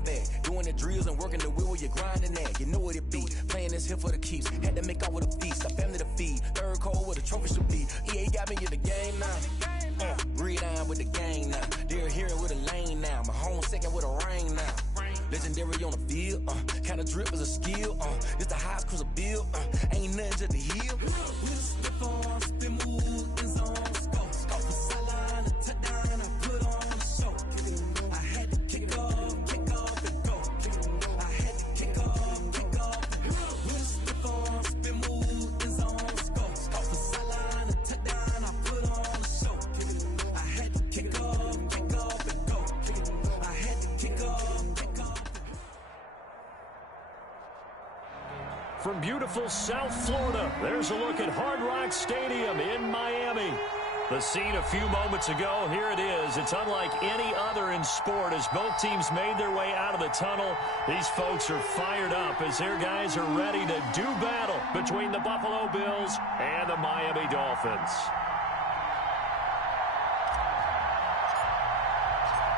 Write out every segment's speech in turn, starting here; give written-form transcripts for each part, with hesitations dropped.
running back. Doing the drills and working the wheel where you're grinding at. You know what it be. Playing this here for the keeps. Had to make off with a feast. A family to feed. Third cold where the trophy should be. EA got me in the game now. Breed on with the gang now. They're here with a lane now. My home second with a rain now. Legendary on the field, kinda drip is a skill, it's the highest cruiser bill, ain't nothing to the hill. We slip on, spin move, in zone, scope the sideline, a touchdown, I put on a show. I had to kick off, and go. I had to kick off, and go. We slip on, spin move, in zone, scope the sideline, a touchdown, I put on a show. I had to kick off, and go. I had to kick off. From beautiful South Florida, there's a look at Hard Rock Stadium in Miami. The scene a few moments ago, here it is. It's unlike any other in sport as both teams made their way out of the tunnel. These folks are fired up as their guys are ready to do battle between the Buffalo Bills and the Miami Dolphins.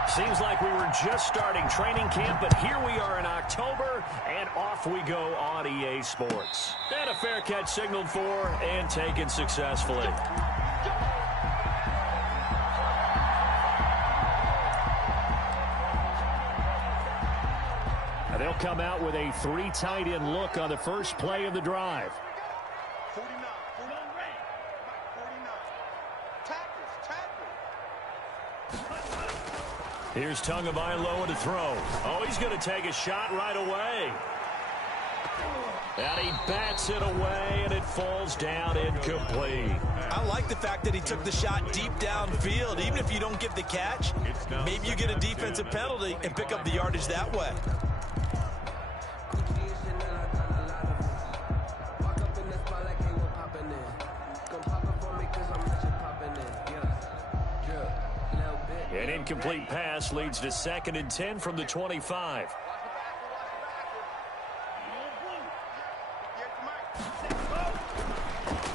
Seems like we were just starting training camp, but here we are in October, and off we go on EA Sports. And a fair catch signaled for and taken successfully. And they'll come out with a 3 tight end look on the first play of the drive. 49. Here's Tagovailoa to throw. Oh, he's going to take a shot right away. And he bats it away, and it falls down incomplete. I like the fact that he took the shot deep downfield. Even if you don't get the catch, maybe you get a defensive penalty and pick up the yardage that way. An incomplete pass leads to 2nd and 10 from the 25.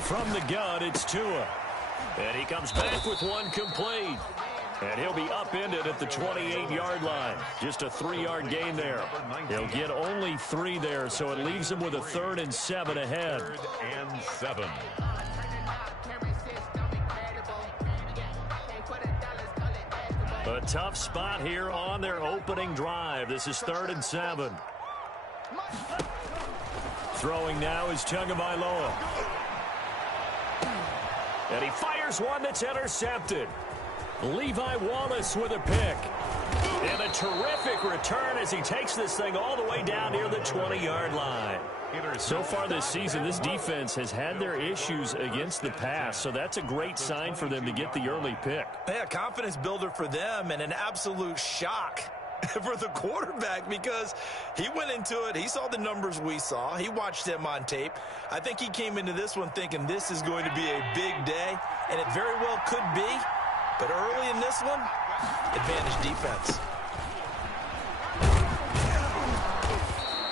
From the gun, it's Tua. And he comes back with one complete. And he'll be upended at the 28-yard line. Just a 3-yard gain there. He'll get only 3 there, so it leaves him with a 3rd and 7 ahead. 3rd and 7. A tough spot here on their opening drive. This is 3rd and 7. Throwing now is Tagovailoa. And he fires one that's intercepted. Levi Wallace with a pick. And a terrific return as he takes this thing all the way down near the 20-yard line. So far this season, this defense has had their issues against the pass, so that's a great sign for them to get the early pick. Yeah, confidence builder for them and an absolute shock for the quarterback because he went into it. He saw the numbers we saw. He watched them on tape. I think he came into this one thinking this is going to be a big day, and it very well could be. But early in this one, advantage defense.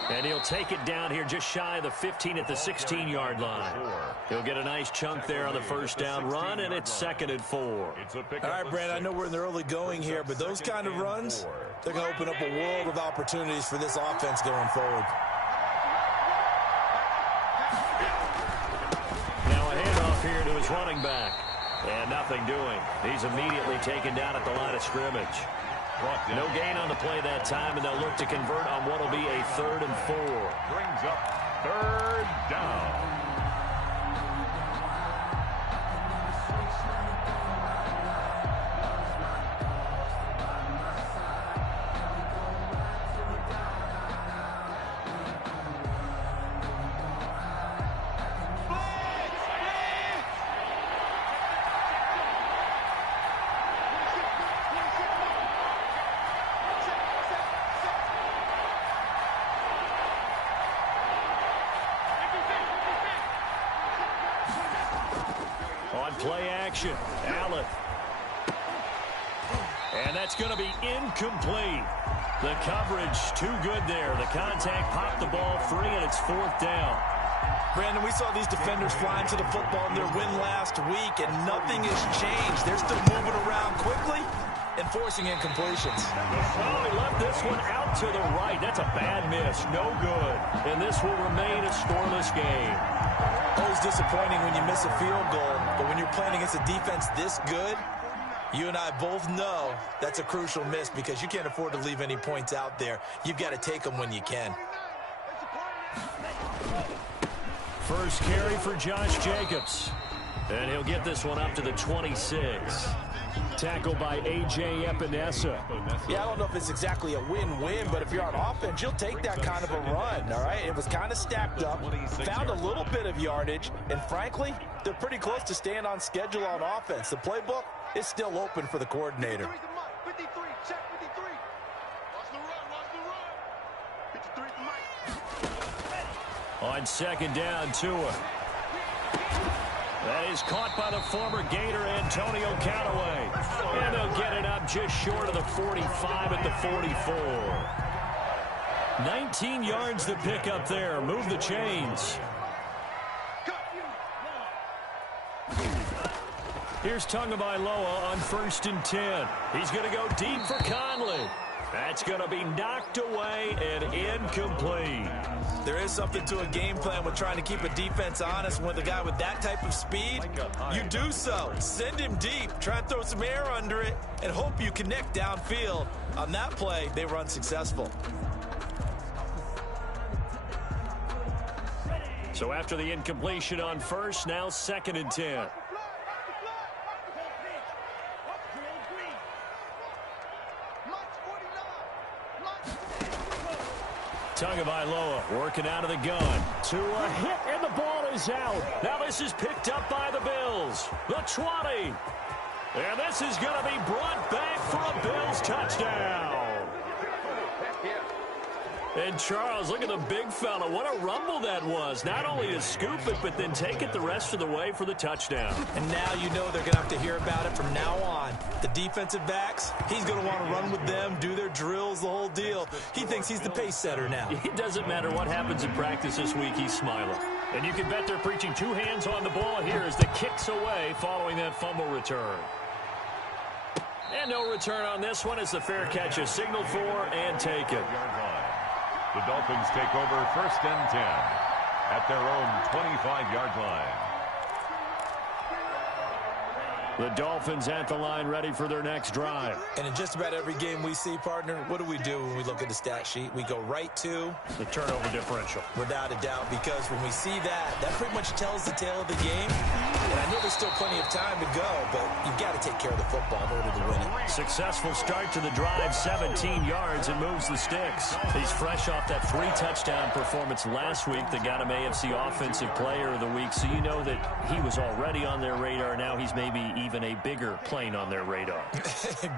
And he'll take it down here just shy of the 15 at the 16-yard line. He'll get a nice chunk there on the first down run, and it's 2nd and 4. All right, Brandon, I know we're in the early going here, but those kind of runs, they're going to open up a world of opportunities for this offense going forward. Now a handoff here to his running back. And nothing doing. He's immediately taken down at the line of scrimmage. No gain on the play that time, and they'll look to convert on what will be a 3rd and 4. Brings up 3rd down. Play action. Allen. And that's going to be incomplete. The coverage too good there. The contact popped the ball free, and it's 4th down. Brandon, we saw these defenders flying to the football in their win last week, and nothing has changed. They're still moving around quickly, and forcing incompletions. Oh, he left this one out to the right. That's a bad miss. No good. And this will remain a scoreless game. Always disappointing when you miss a field goal, but when you're playing against a defense this good, you and I both know that's a crucial miss because you can't afford to leave any points out there. You've got to take them when you can. First carry for Josh Jacobs. And he'll get this one up to the 26. Tackled by A.J. Epinesa. Yeah, I don't know if it's exactly a win-win, but if you're on offense, you'll take that kind of a run, all right? It was kind of stacked up, found a little bit of yardage, and frankly, they're pretty close to staying on schedule on offense. The playbook is still open for the coordinator. 53, check 53. Watch the run, 53 Mike. On second down, Tua. That is caught by the former Gator, Antonio Callaway. And they'll get it up just short of the 45 at the 44. 19 yards to pick up there. Move the chains. Here's Tagovailoa on 1st and 10. He's going to go deep for Conley. That's going to be knocked away and incomplete. There is something to a game plan with trying to keep a defense honest. With a guy with that type of speed, you do so. Send him deep, try and throw some air under it, and hope you connect downfield. On that play, they were unsuccessful. So after the incompletion on 1st, now 2nd and 10. Tagovailoa working out of the gun. To a hit, and the ball is out. Now this is picked up by the Bills. The 20. And this is going to be brought back for a Bills touchdown. And Charles, look at the big fella. What a rumble that was. Not only to scoop it, but then take it the rest of the way for the touchdown. And now you know they're going to have to hear about it from now on. The defensive backs, he's going to want to run with them, do their drills, the whole deal. He thinks he's the pace setter now. It doesn't matter what happens in practice this week, he's smiling. And you can bet they're preaching 2 hands on the ball here as the kick's away following that fumble return. And no return on this one as the fair catch is signaled for and taken. The Dolphins take over 1st and 10 at their own 25-yard line. The Dolphins at the line ready for their next drive. And in just about every game we see, partner, what do we do when we look at the stat sheet? We go right to the turnover differential. Without a doubt, because when we see that, that pretty much tells the tale of the game. And I know there's still plenty of time to go, but you've got to take care of the football in order to win it. Successful start to the drive, 17 yards, and moves the sticks. He's fresh off that 3-touchdown performance last week that got him AFC Offensive Player of the Week, so you know that he was already on their radar. Now he's maybe even a bigger plane on their radar.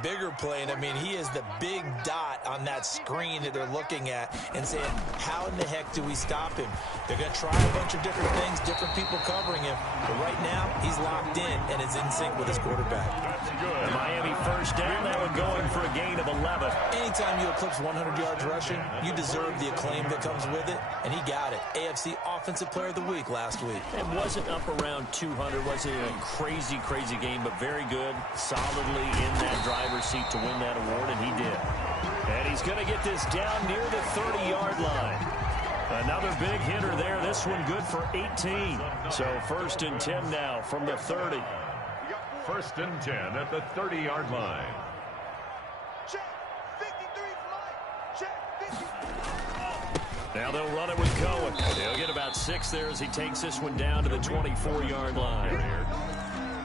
Bigger plane. I mean, he is the big dot on that screen that they're looking at and saying, how in the heck do we stop him? They're going to try a bunch of different things, different people covering him. But right now, he's locked in and is in sync with his quarterback. The Miami first down, that one going for a gain of 11. Anytime you eclipse 100 yards rushing, you deserve the acclaim that comes with it, and he got it. AFC Offensive Player of the Week last week. It wasn't up around 200. Wasn't a crazy, crazy game, but very good, solidly in that driver's seat to win that award, and he did. And he's going to get this down near the 30-yard line. Another big hitter there. This one good for 18. So 1st and 10 now from the 30. 1st and 10 at the 30-yard line. Check 53 Mike. Check 53. Now they'll run it with Cohen. They'll get about 6 there as he takes this one down to the 24-yard line.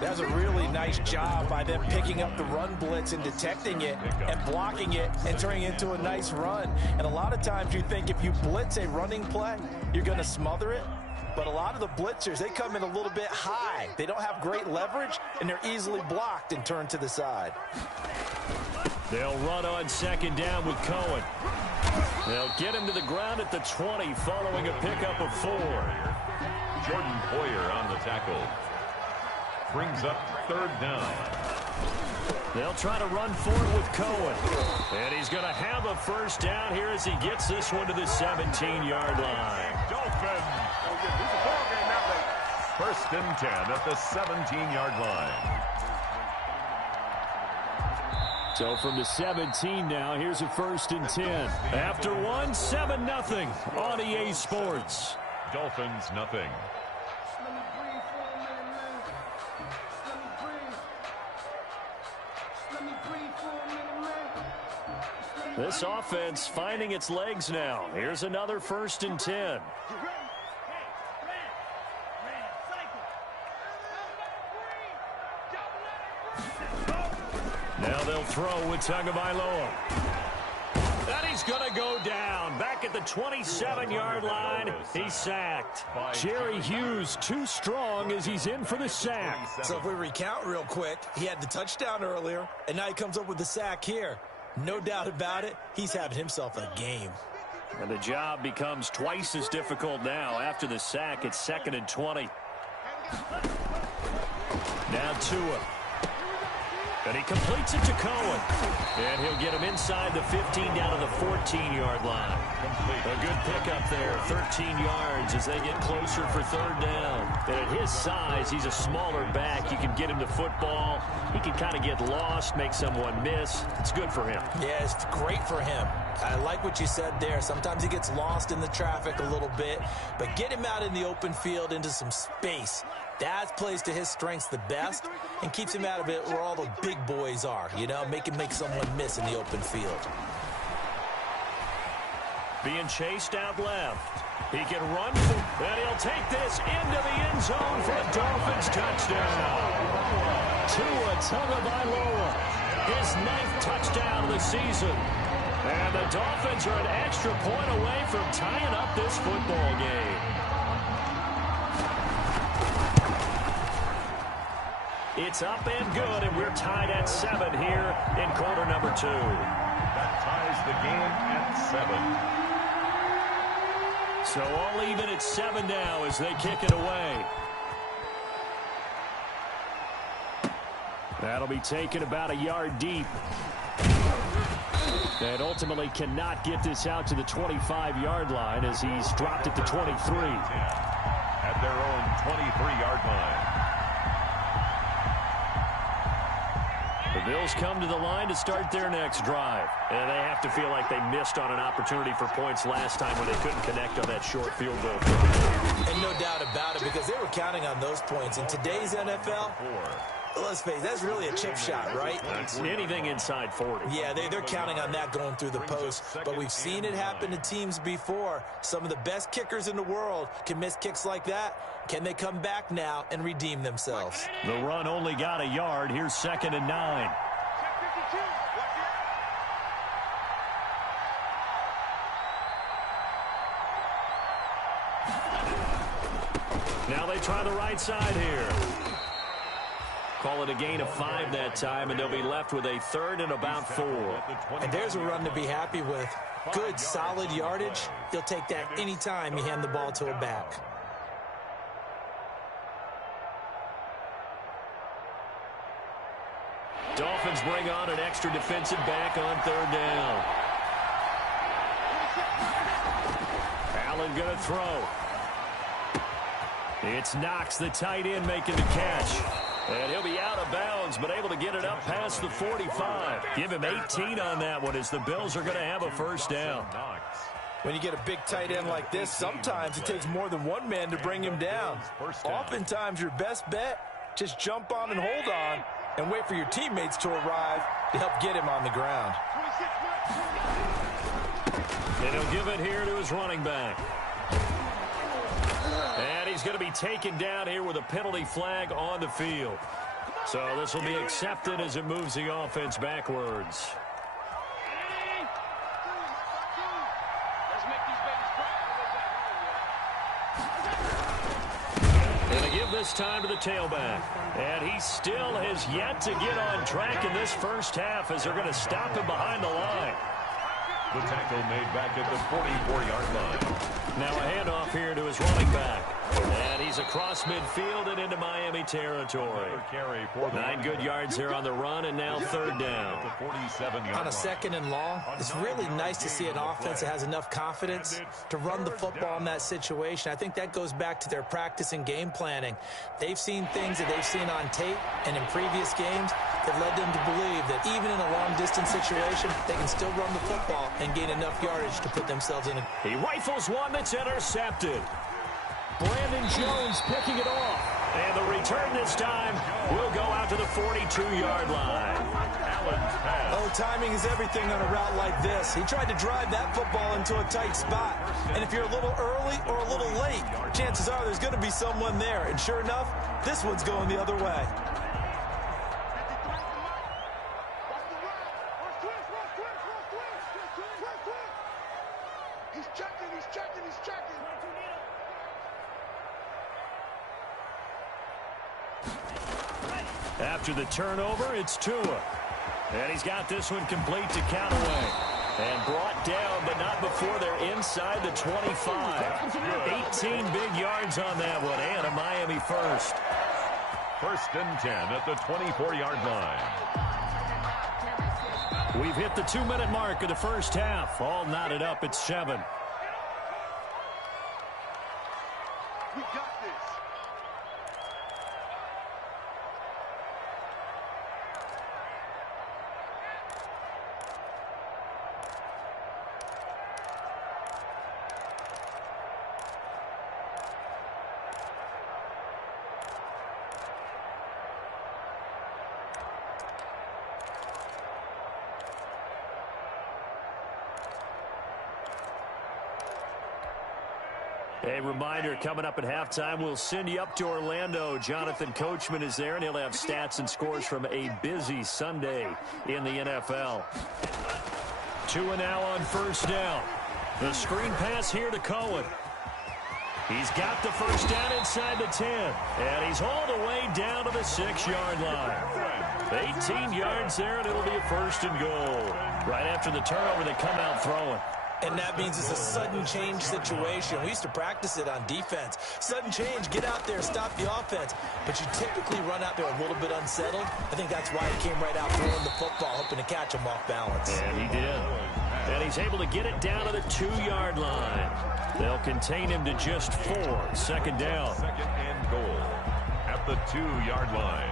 That was a really nice job by them picking up the run blitz and detecting it and blocking it and turning it into a nice run. And a lot of times you think if you blitz a running play, you're going to smother it. But a lot of the blitzers, they come in a little bit high. They don't have great leverage, and they're easily blocked and turned to the side. They'll run on 2nd down with Cohen. They'll get him to the ground at the 20 following a pickup of 4. Jordan Poyer on the tackle. Brings up 3rd down. They'll try to run forward with Cohen. And he's going to have a 1st down here as he gets this one to the 17-yard line. Dolphins. 1st and 10 at the 17-yard line. So from the 17 now, here's a 1st and 10. After one, 7-0 on EA Sports. Dolphins nothing. This offense finding its legs now. Here's another 1st and 10. Now they'll throw with Tagovailoa. And he's going to go down. Back at the 27-yard line, he's sacked. Jerry Hughes too strong as he's in for the sack. So if we recount real quick, he had the touchdown earlier, and now he comes up with the sack here. No doubt about it, he's having himself a game. And the job becomes twice as difficult now. After the sack, it's 2nd and 20. Now Tua. And he completes it to Cohen. And he'll get him inside the 15 down to the 14-yard line. A good pickup there, 13 yards as they get closer for 3rd down. And at his size, he's a smaller back. You can get him the football. He can kind of get lost, make someone miss. It's good for him. Yeah, it's great for him. I like what you said there. Sometimes he gets lost in the traffic a little bit, but get him out in the open field into some space. That plays to his strengths the best and keeps him out of it where all the big boys are, you know, make someone miss in the open field. Being chased out left. He can run, and he'll take this into the end zone for a Dolphins touchdown. Tua Tagovailoa, his 9th touchdown of the season. And the Dolphins are an extra point away from tying up this football game. It's up and good, and we're tied at 7 here in quarter number 2. That ties the game at 7. So all even at 7 now as they kick it away. That'll be taken about a yard deep. And ultimately cannot get this out to the 25-yard line as he's dropped it to 23. At their own 23-yard line. The Bills come to the line to start their next drive. And they have to feel like they missed on an opportunity for points last time when they couldn't connect on that short field goal. And no doubt about it, because they were counting on those points. In today's NFL, let's face it, that's really a chip shot, right? It's anything inside 40. Yeah, they're counting on that going through the post. But we've seen it happen to teams before. Some of the best kickers in the world can miss kicks like that. Can they come back now and redeem themselves? The run only got a yard. Here's 2nd and 9. Now they try the right side here. Call it a gain of 5 that time, and they'll be left with a 3rd and about 4. And there's a run to be happy with. Good, solid yardage. You'll take that any time you hand the ball to a back. Dolphins bring on an extra defensive back on 3rd down. Allen going to throw. It's Knox, the tight end, making the catch. And he'll be out of bounds, but able to get it up past the 45. Give him 18 on that one as the Bills are going to have a 1st down. When you get a big tight end like this, sometimes it takes more than one man to bring him down. Oftentimes, your best bet, just jump on and hold on and wait for your teammates to arrive to help get him on the ground. And he'll give it here to his running back. And he's going to be taken down here with a penalty flag on the field. So this will be accepted as it moves the offense backwards. And they give this time to the tailback. And he still has yet to get on track in this first half as they're going to stop him behind the line. The tackle made back at the 44-yard line. Now a handoff here to his running back. And he's across midfield and into Miami territory. 9 good yards there on the run, and now third down. On a 2nd and long, it's really nice to see an offense that has enough confidence to run the football in that situation. I think that goes back to their practice and game planning. They've seen things that they've seen on tape and in previous games that led them to believe that even in a long-distance situation, they can still run the football and gain enough yardage to put themselves in a... He rifles one that's intercepted. Brandon Jones picking it off. And the return this time will go out to the 42-yard line. Oh, timing is everything on a route like this. He tried to drive that football into a tight spot. And if you're a little early or a little late, chances are there's going to be someone there. And sure enough, this one's going the other way. He's checking. After the turnover, it's Tua. And he's got this one complete to Callaway. And brought down, but not before they're inside the 25. 18 big yards on that one, and a Miami first. 1st and 10 at the 24-yard line. We've hit the 2-minute mark of the first half. All knotted up at 7. We got this. A reminder, coming up at halftime, we'll send you up to Orlando. Jonathan Coachman is there, and he'll have stats and scores from a busy Sunday in the NFL. Tua now on 1st down. The screen pass here to Cohen. He's got the 1st down inside the 10, and he's hauled away down to the 6-yard line. 18 yards there, and it'll be a 1st and goal. Right after the turnover, they come out throwing. And that means it's a sudden change situation. We used to practice it on defense. Sudden change, get out there, stop the offense. But you typically run out there a little bit unsettled. I think that's why he came right out throwing the football, hoping to catch him off balance. And he did. And he's able to get it down to the 2-yard line. They'll contain him to just 4. 2nd down. 2nd and goal at the 2-yard line.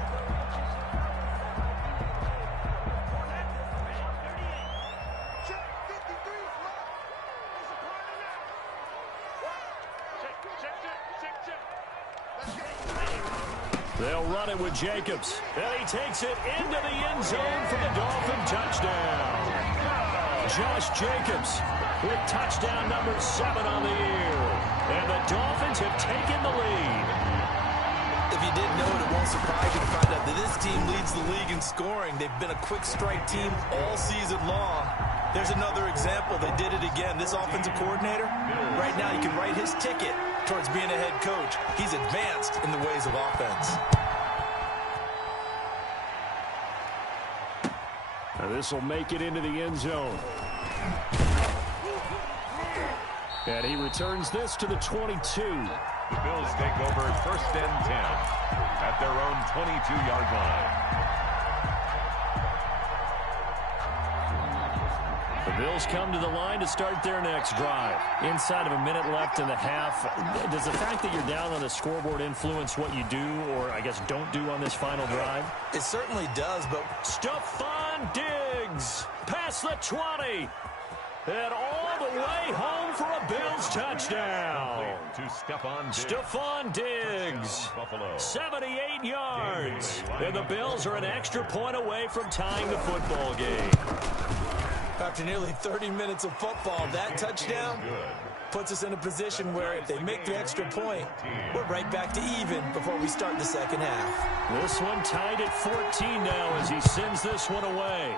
They'll run it with Jacobs. And he takes it into the end zone for the Dolphin touchdown. Josh Jacobs with touchdown number 7 on the year. And the Dolphins have taken the lead. If you didn't know it, it won't surprise you to find out that this team leads the league in scoring. They've been a quick strike team all season long. There's another example. They did it again. This offensive coordinator, right now you can write his ticket towards being a head coach. He's advanced in the ways of offense. Now this will make it into the end zone. And he returns this to the 22. The Bills take over 1st and 10 at their own 22-yard line. The Bills come to the line to start their next drive. Inside of a minute left in the half, does the fact that you're down on the scoreboard influence what you do, or I guess don't do on this final drive? It certainly does, but... Stephon Diggs past the 20. And all the way home for a Bills touchdown. To Stephon Diggs, 78 yards. And the Bills are an extra point away from tying the football game. After nearly 30 minutes of football, that touchdown puts us in a position where if they make the extra point, we're right back to even before we start the second half. This one tied at 14 now as he sends this one away.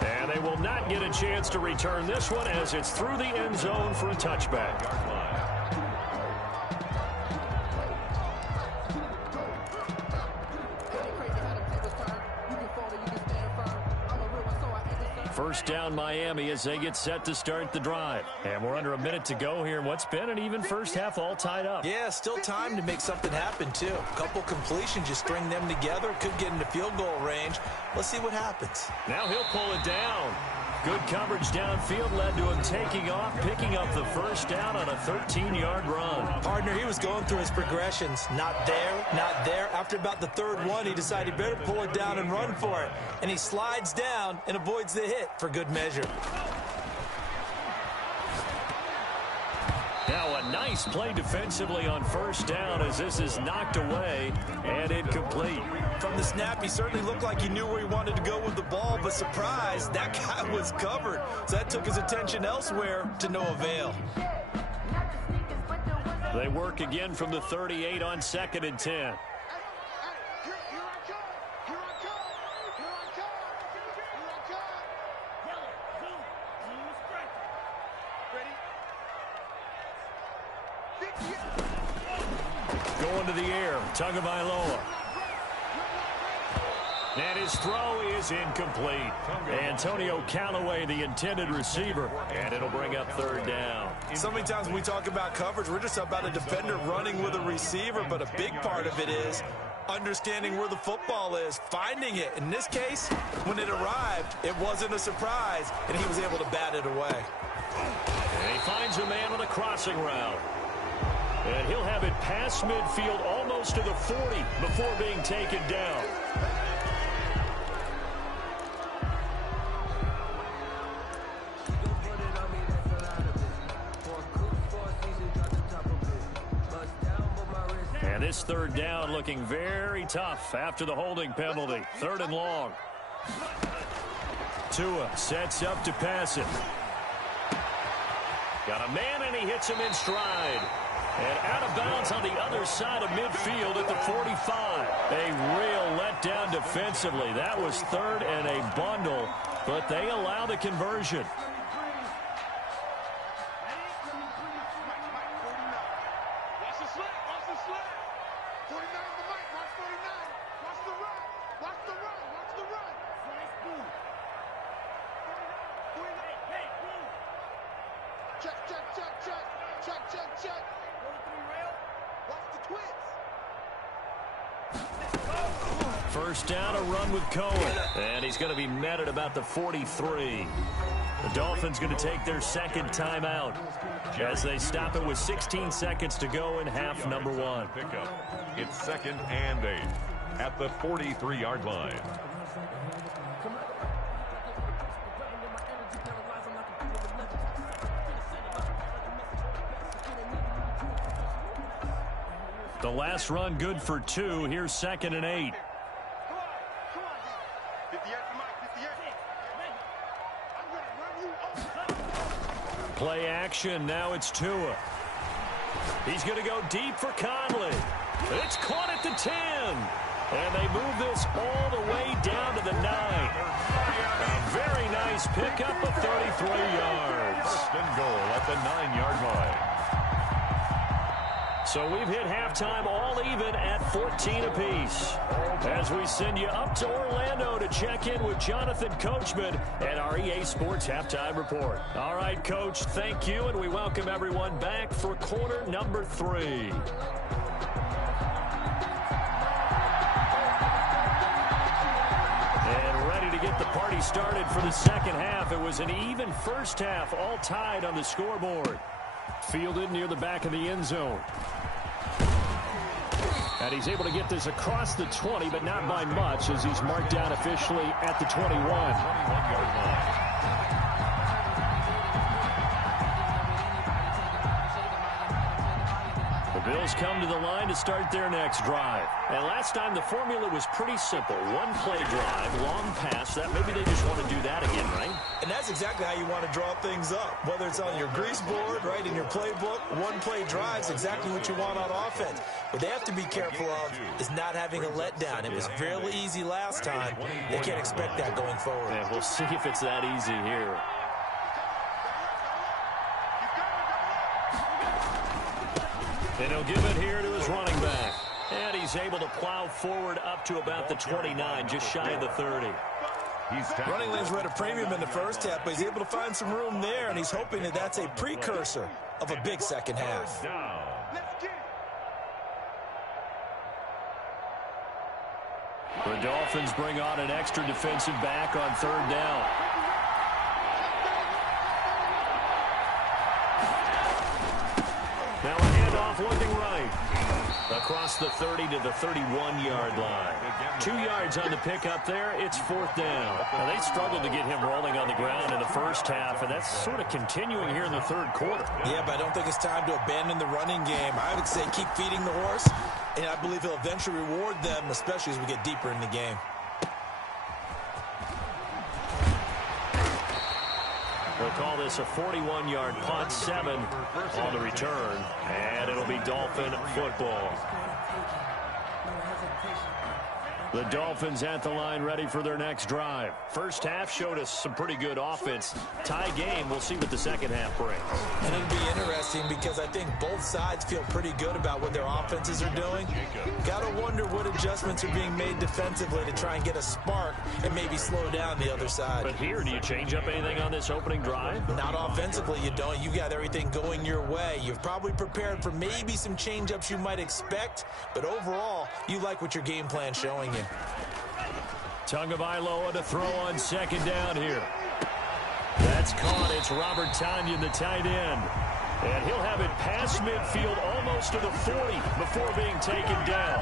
And they will not get a chance to return this one as it's through the end zone for a touchback. First down Miami as they get set to start the drive. And we're under a minute to go here in what's been an even first half all tied up. Yeah, still time to make something happen, too. A couple completions, just string them together. Could get into field goal range. Let's see what happens. Now he'll pull it down. Good coverage downfield led to him taking off, picking up the first down on a 13-yard run. Partner, he was going through his progressions. Not there, not there. After about the third one, he decided he better pull it down and run for it. And he slides down and avoids the hit for good measure. Now a nice play defensively on first down as this is knocked away and incomplete. From the snap, he certainly looked like he knew where he wanted to go with the ball, but surprise, that guy was covered. So that took his attention elsewhere to no avail. They work again from the 38 on 2nd and 10. Going to the air, Tagovailoa. And his throw is incomplete. Antonio Callaway, the intended receiver, and it'll bring up third down. So many times when we talk about coverage, we're just about a defender running with a receiver, but a big part of it is understanding where the football is, finding it. In this case, when it arrived, it wasn't a surprise, and he was able to bat it away. And he finds a man on a crossing route. And he'll have it past midfield almost to the 40 before being taken down. And this third down looking very tough after the holding penalty. 3rd and long. Tua sets up to pass it. Got a man and he hits him in stride. And out of bounds on the other side of midfield at the 45. A real letdown defensively. That was 3rd and a bundle, but they allow the conversion. First down, a run with Cohen. And he's going to be met at about the 43. The Dolphins going to take their second timeout as they stop it with 16 seconds to go in half number 1. Pickup. It's 2nd and 8 at the 43-yard line. The last run good for 2. Here's 2nd and 8. Play action. Now it's Tua. He's going to go deep for Conley. It's caught at the 10. And they move this all the way down to the 9. A very nice pickup of 33 yards. First and goal at the 9-yard line. So we've hit halftime all even at 14 apiece. As we send you up to Orlando to check in with Jonathan Coachman and our EA Sports Halftime Report. All right, Coach, thank you, and we welcome everyone back for quarter number 3. And ready to get the party started for the second half. It was an even first half, all tied on the scoreboard. Fielded near the back of the end zone. And he's able to get this across the 20, but not by much, as he's marked down officially at the 21. 21-yard line. The Bills come to the line to start their next drive. And last time the formula was pretty simple. One play drive, long pass. That maybe they just want to do that again, right? And that's exactly how you want to draw things up. Whether it's on your grease board, right, in your playbook, one play drive is exactly what you want on offense. What they have to be careful of is not having a letdown. It was fairly easy last time. They can't expect that going forward. Yeah, we'll see if it's that easy here. And he'll give it here to his running back. And he's able to plow forward up to about the 29, just shy of the 30. Running lanes were at a premium in the first half, but he's able to find some room there, and he's hoping that that's a precursor of a big second half. The Dolphins bring on an extra defensive back on third down. Now a handoff looking right. Across the 30 to the 31-yard line. 2 yards on the pickup there. It's fourth down. Now, they struggled to get him rolling on the ground in the first half, and that's sort of continuing here in the third quarter. Yeah, but I don't think it's time to abandon the running game. I would say keep feeding the horse, and I believe he'll eventually reward them, especially as we get deeper in the game. We'll call this a 41-yard punt, 7 on the return, and it'll be Dolphin football. The Dolphins at the line ready for their next drive. First half showed us some pretty good offense. Tie game, we'll see what the second half brings. And it'll be interesting because I think both sides feel pretty good about what their offenses are doing. Got to wonder what adjustments are being made defensively to try and get a spark and maybe slow down the other side. But here, do you change up anything on this opening drive? Not offensively, you don't. You got everything going your way. You've probably prepared for maybe some change-ups you might expect, but overall, you like what your game plan's showing you. Tagovailoa to throw on second down here. That's caught. It's Robert Tonyan, the tight end. And he'll have it past midfield almost to the 40 before being taken down.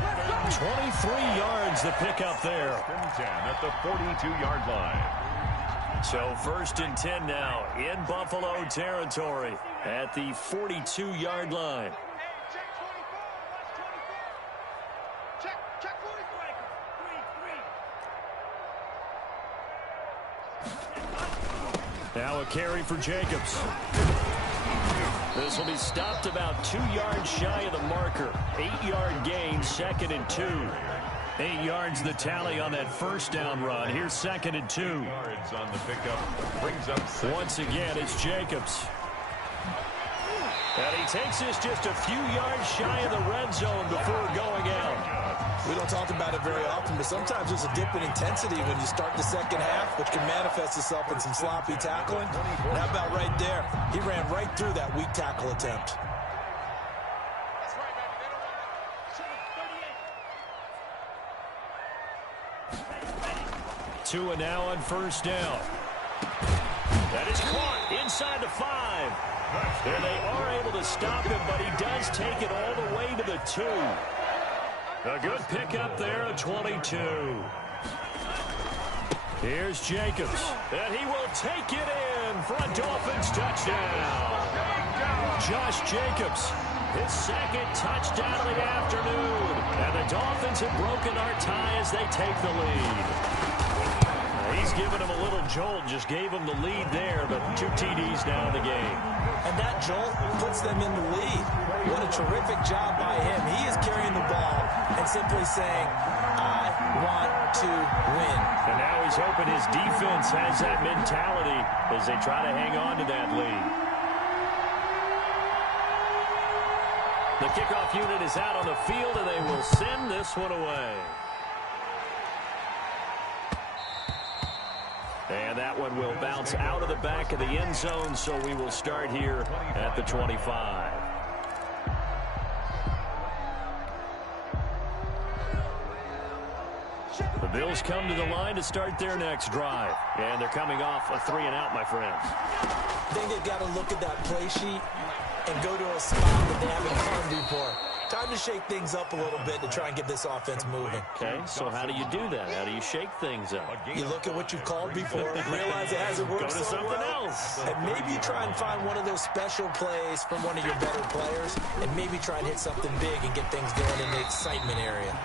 23 yards the pickup there. 10 at the 42-yard line. So first and 10 now in Buffalo territory at the 42-yard line. Now a carry for Jacobs. This will be stopped about 2 yards shy of the marker. 8-yard gain, second and 2. 8 yards the tally on that first down run. Here's second and 2. Yards on the pickup brings up second. Once again, it's Jacobs. And he takes this just a few yards shy of the red zone before going out. We don't talk about it very often, but sometimes there's a dip in intensity when you start the second half, which can manifest itself in some sloppy tackling. And how about right there? He ran right through that weak tackle attempt. Tua now on first down. That is caught inside the 5. And they are able to stop him, but he does take it all the way to the 2. A good pickup there at 22. Here's Jacobs, and he will take it in for a Dolphins touchdown. Josh Jacobs, his second touchdown of the afternoon. And the Dolphins have broken our tie as they take the lead. He's given him a little jolt, just gave him the lead there, but 2 TDs now in the game. And that jolt puts them in the lead. What a terrific job by him. He is carrying the ball and simply saying, I want to win. And now he's hoping his defense has that mentality as they try to hang on to that lead. The kickoff unit is out on the field, and they will send this one away. And that one will bounce out of the back of the end zone, so we will start here at the 25. The Bills come to the line to start their next drive. And they're coming off a 3-and-out, my friends. I think they've got to look at that play sheet and go to a spot that they haven't gone before. Time to shake things up a little bit to try and get this offense moving. Okay, so how do you do that? How do you shake things up? You look at what you've called before, realize it hasn't worked Go to so something well, else. and maybe try and find one of those special plays from one of your better players, and maybe try and hit something big and get things going in the excitement area.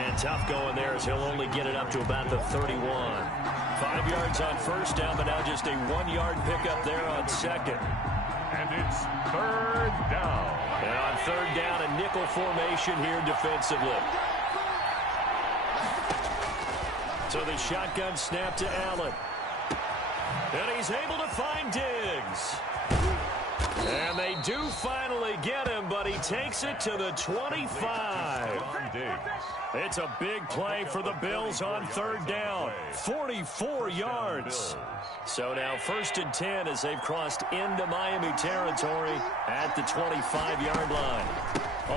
And tough going there as he'll only get it up to about the 31. 5 yards on first down, but now just a 1-yard pickup there on second. And it's third down. And on third down, a nickel formation here defensively. So the shotgun snap to Allen. And he's able to find Diggs. And they do finally get him, but he takes it to the 25. It's a big play for the Bills on third down. 44 yards. So now 1st and 10 as they've crossed into Miami territory at the 25-yard line.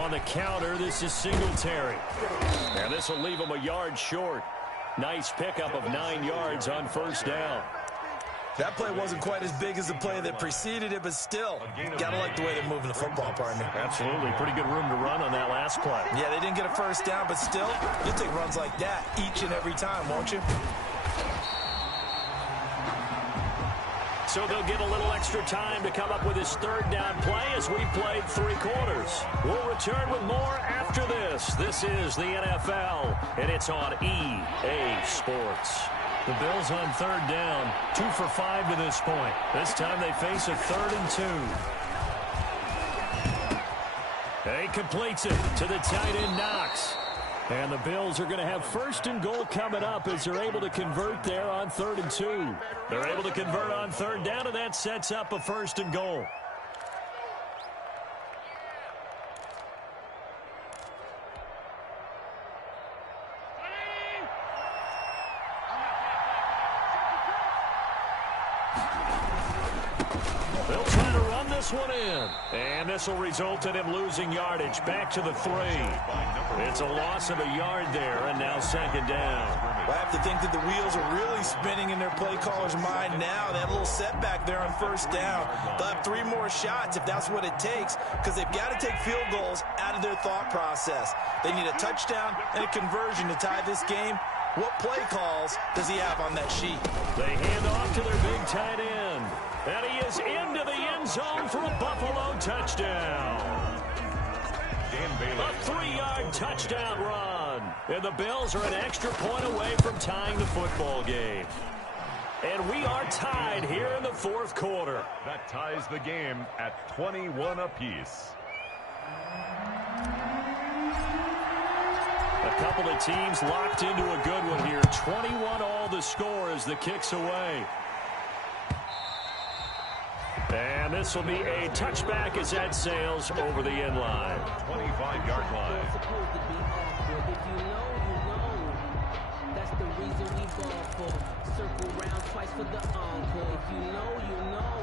On the counter, this is Singletary. And this will leave him a yard short. Nice pickup of 9 yards on first down. That play wasn't quite as big as the play that preceded it, but still, gotta like the way they're moving the football, partner. Absolutely. Pretty good room to run on that last play. Yeah, they didn't get a first down, but still, you'll take runs like that each and every time, won't you? So they'll get a little extra time to come up with his third down play as we played 3 quarters. We'll return with more after this. This is the NFL, and it's on EA Sports. The Bills on third down, 2 for 5 to this point. This time they face a 3rd and 2. He completes it to the tight end Knox. And the Bills are going to have 1st and goal coming up as they're able to convert there on 3rd and 2. They're able to convert on third down, and that sets up a 1st and goal. They'll try to run this one in. And this will result in him losing yardage back to the 3. It's a loss of a yard there, and now 2nd down. Well, I have to think that the wheels are really spinning in their play caller's mind now. They had a little setback there on first down. They'll have 3 more shots if that's what it takes, because they've got to take field goals out of their thought process. They need a touchdown and a conversion to tie this game. What play calls does he have on that sheet? They hand off to their big tight end. And he is into the end zone for a Buffalo touchdown. A 3-yard touchdown run. And the Bills are an extra point away from tying the football game. And we are tied here in the 4th quarter. That ties the game at 21 apiece. A couple of teams locked into a good one here. 21 all the score as the kick's away. And this will be a touchback as that sails over the end line. 25-yard line. If you know, you know. That's the reason we ball for. Circle round twice for the encore. If you know, you know.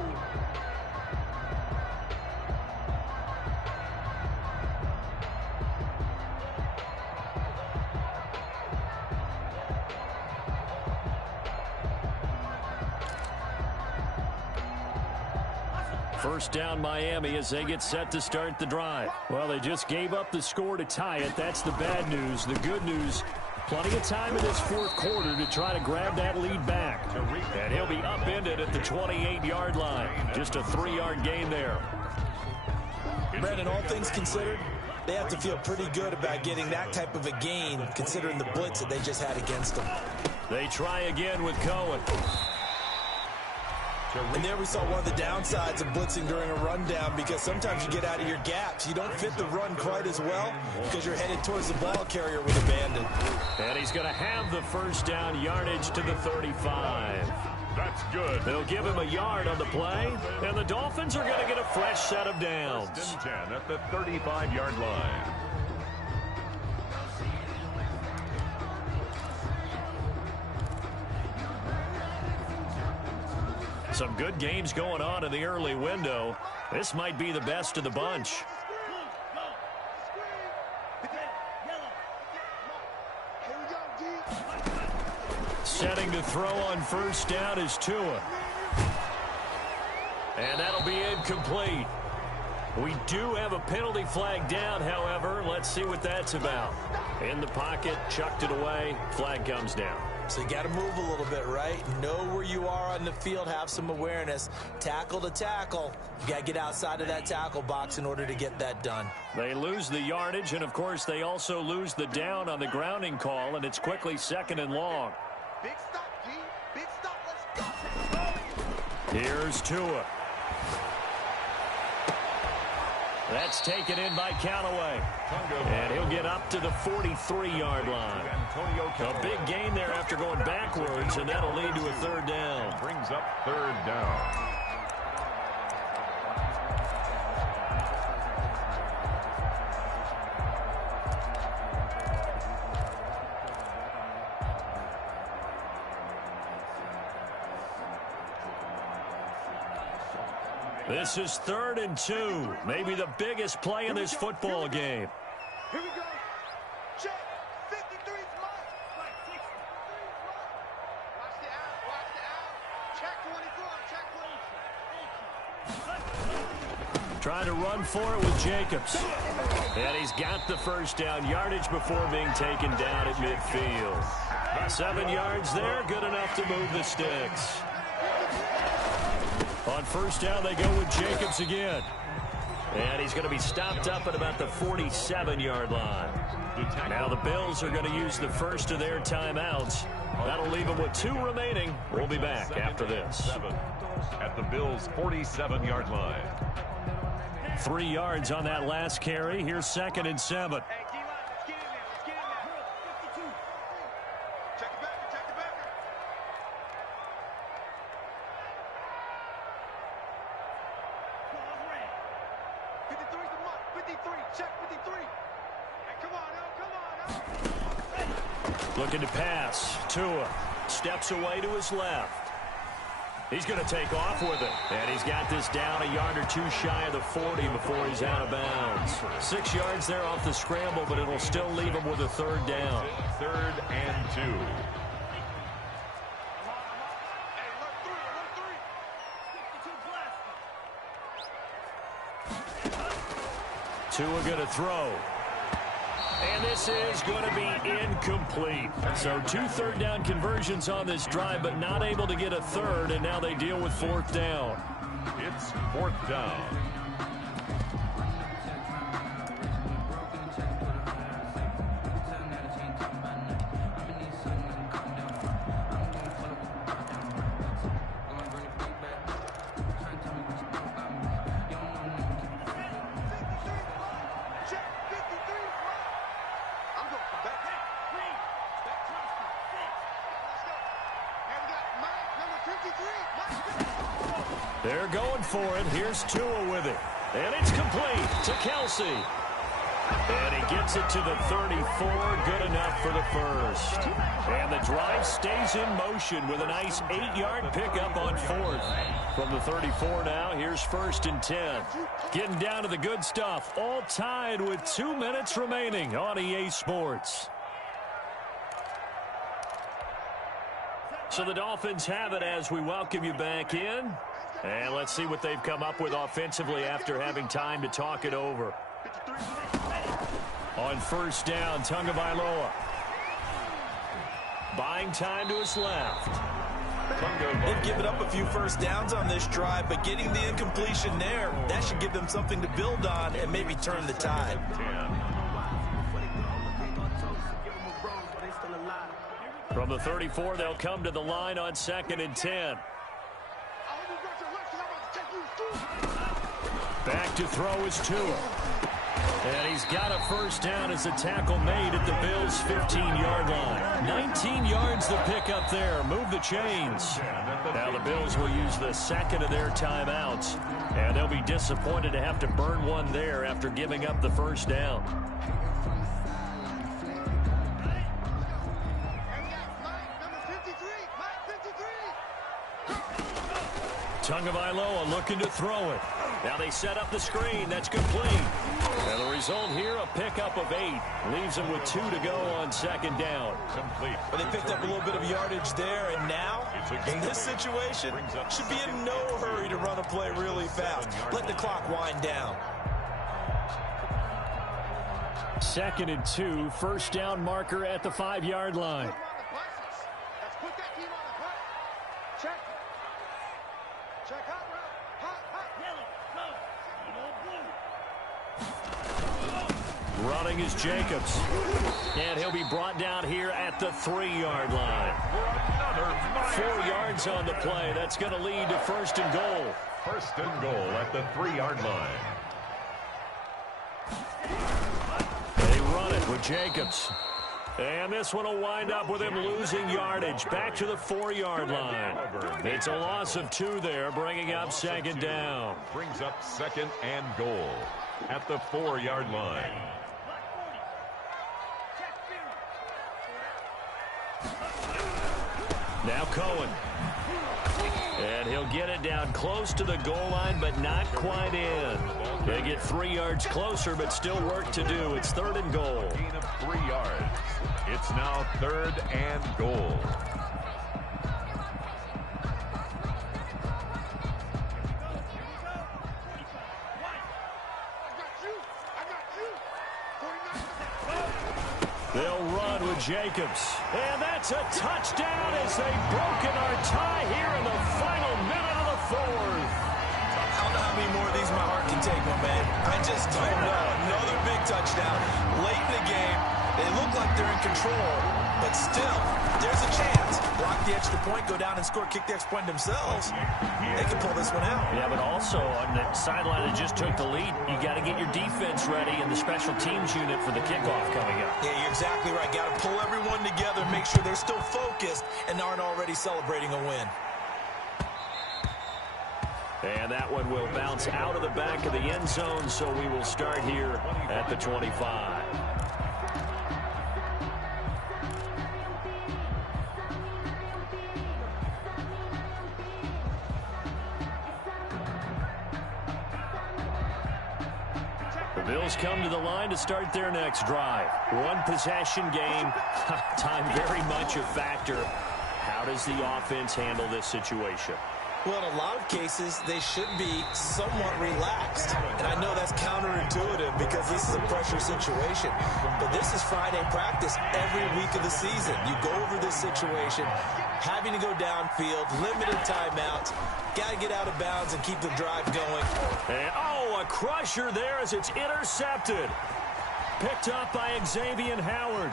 First down Miami as they get set to start the drive. Well, they just gave up the score to tie it. That's the bad news. The good news, plenty of time in this 4th quarter to try to grab that lead back. And he'll be upended at the 28-yard line. Just a 3-yard gain there. Brandon, all things considered, they have to feel pretty good about getting that type of a gain considering the blitz that they just had against them. They try again with Cohen. And there we saw one of the downsides of blitzing during a rundown, because sometimes you get out of your gaps. You don't fit the run quite as well because you're headed towards the ball carrier with abandon. And he's going to have the first down, yardage to the 35. That's good. They'll give him a yard on the play, and the Dolphins are going to get a fresh set of downs. 1st and 10 at the 35-yard line. Some good games going on in the early window. This might be the best of the bunch. Setting to throw on first down is Tua. And that'll be incomplete. We do have a penalty flag down, however. Let's see what that's about. In the pocket, chucked it away, flag comes down. So you got to move a little bit, right? Know where you are on the field, have some awareness. Tackle to tackle. You got to get outside of that tackle box in order to get that done. They lose the yardage, and of course they also lose the down on the grounding call, and it's quickly 2nd and long. Big stop, G. Big stop. Let's go. Here's Tua. That's taken in by Callaway. And he'll get up to the 43-yard line. A big gain there after going backwards, and that'll lead to a 3rd down. Brings up 3rd down. This is 3rd and 2. Maybe the biggest play in this football game. Here we go. Check. 53's mine. Watch the out. Watch the out. Check 24. Check 24. Trying to run for it with Jacobs. And he's got the first down yardage before being taken down at midfield. 7 yards there, good enough to move the sticks. On first down, they go with Jacobs again. And he's going to be stopped up at about the 47-yard line. Now the Bills are going to use the first of their timeouts. That'll leave them with 2 remaining. We'll be back after this. At the Bills' 47-yard line. 3 yards on that last carry. Here's 2nd and 7. Hey, D-line, let's get in there. Let's get in there. 52. Check the backer. Check the backer. Pause red. 53's the mark. 53. Check 53. Hey, come on, now. Looking to pass. Tua steps away to his left. He's going to take off with it. And he's got this down a yard or 2 shy of the 40 before he's out of bounds. 6 yards there off the scramble, but it'll still leave him with a 3rd down. 3rd and 2. Hey, look 3. Tua going to throw. And this is going to be incomplete. So 2 third down conversions on this drive, but not able to get a 3rd, and now they deal with 4th down. It's 4th down. They're going for it. Here's Tua with it. And it's complete to Kelsey. And he gets it to the 34. Good enough for the first. And the drive stays in motion with a nice 8-yard pickup on 4th. From the 34 now, here's 1st and 10. Getting down to the good stuff. All tied with 2 minutes remaining on EA Sports. So the Dolphins have it as we welcome you back in. And let's see what they've come up with offensively after having time to talk it over. On first down, Tagovailoa. Buying time to his left. They've given up a few first downs on this drive, but getting the incompletion there, that should give them something to build on and maybe turn the tide. From the 34, they'll come to the line on 2nd and 10. Back to throw is Tua. And he's got a first down as a tackle made at the Bills' 15-yard line. 19 yards the pickup there. Move the chains. Now the Bills will use the 2nd of their timeouts. And they'll be disappointed to have to burn one there after giving up the first down. Tagovailoa looking to throw it. Now they set up the screen. That's complete. And the result here, a pickup of 8. Leaves them with 2 to go on 2nd down. Complete. But they picked up a little bit of yardage there, and now, in this situation, should be in no hurry to run a play really fast. Let the clock wind down. 2nd and 2, first down marker at the 5-yard line. Let's put that team on the bus. Check. Check hot, yellow, go. Running is Jacobs. And he'll be brought down here at the 3-yard line. 4 yards on the play. That's going to lead to 1st and goal. 1st and goal at the 3-yard line. They run it with Jacobs. And this one will wind up with him losing yardage. Back to the 4-yard line. It's a loss of 2 there, bringing up 2nd down. Brings up 2nd and goal at the 4-yard line. Now Cohen. And he'll get it down close to the goal line, but not quite in. They get 3 yards closer, but still work to do. It's 3rd and goal. Gain of 3 yards. It's now 3rd and goal. They'll run with Jacobs. And that's a touchdown as they've broken our tie here in the final minute of the 4th. I don't know how many more of these my heart can take, my man. I just don't know. Another big touchdown. Late in the game, they look like they're in control, but still, there's a chance. Block the extra point, go down and score, kick the extra point themselves. They can pull this one out. Yeah, but also on the sideline that just took the lead, you got to get your defense ready and the special teams unit for the kickoff coming up. Yeah, you're exactly right. Got to pull everyone together, make sure they're still focused and aren't already celebrating a win. And that one will bounce out of the back of the end zone, so we will start here at the 25. The Bills come to the line to start their next drive. 1 possession game. Time very much a factor. How does the offense handle this situation? Well, in a lot of cases, they should be somewhat relaxed. And I know that's counterintuitive because this is a pressure situation. But this is Friday practice every week of the season. You go over this situation, having to go downfield, limited timeouts, got to get out of bounds and keep the drive going. And, a crusher there as it's intercepted. Picked up by Xavier Howard.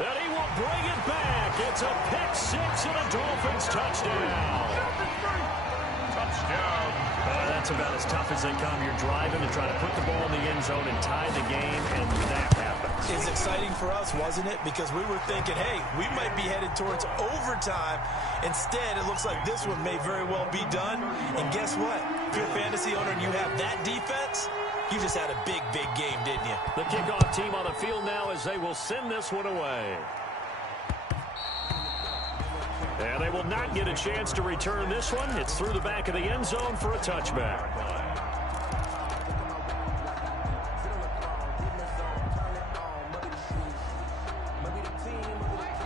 And he will bring it back. It's a pick 6 and a Dolphins touchdown. Touchdown. That's about as tough as they come. You're driving to try to put the ball in the end zone and tie the game, and that happens. It's exciting for us, wasn't it? Because we were thinking, hey, we might be headed towards overtime. Instead, it looks like this one may very well be done. And guess what? If you're a fantasy owner and you have that defense, you just had a big, big game, didn't you? The kickoff team on the field now as they will send this one away. And they will not get a chance to return this one. It's through the back of the end zone for a touchback.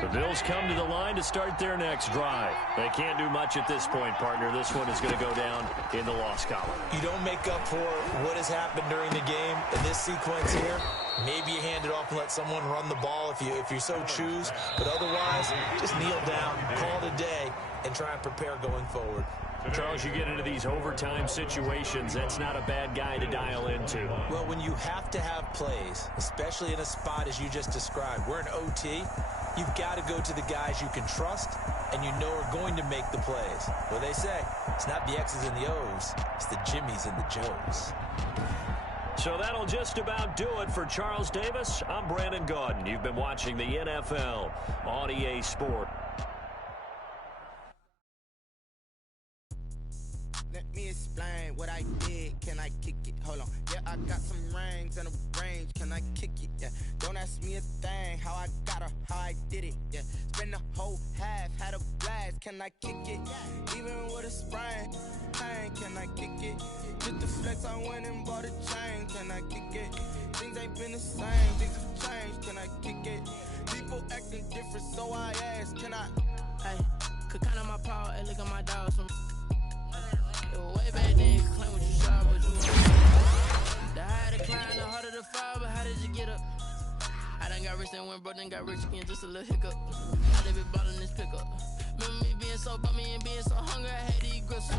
The Bills come to the line to start their next drive. They can't do much at this point, partner. This one is going to go down in the loss column. You don't make up for what has happened during the game in this sequence here. Maybe you hand it off and let someone run the ball if you so choose. But otherwise, just kneel down, call it a day, and try and prepare going forward. Charles, you get into these overtime situations, that's not a bad guy to dial into. Well, when you have to have plays, especially in a spot as you just described, we're in OT, you've got to go to the guys you can trust and you know are going to make the plays. What they say, it's not the X's and the O's, it's the Jimmies and the Joes. So that'll just about do it for Charles Davis. I'm Brandon Gaudin. You've been watching the NFL on EA Sport. Let me explain what I did. Can I kick it? Hold on. Yeah, I got some rings and a range. Can I kick it? Yeah. Don't ask me a thing. How I got her, how I did it. Yeah. Spend the whole half, had a blast. Can I kick it? Even with a sprain, pain. Can I kick it? Just the flex, I went and bought a chain. Can I kick it? Things ain't been the same. Things have changed. Can I kick it? People acting different, so I ask. Can I? Hey, could count on my power and look at my dogs from. Way back then, you claim what you saw, but you the higher the climb, the harder the fall, but how did you get up? I done got rich and went broke, then got rich again, just a little hiccup. I live it ballin' this pickup. Remember me being so bummy and being so hungry, I had to eat gristle.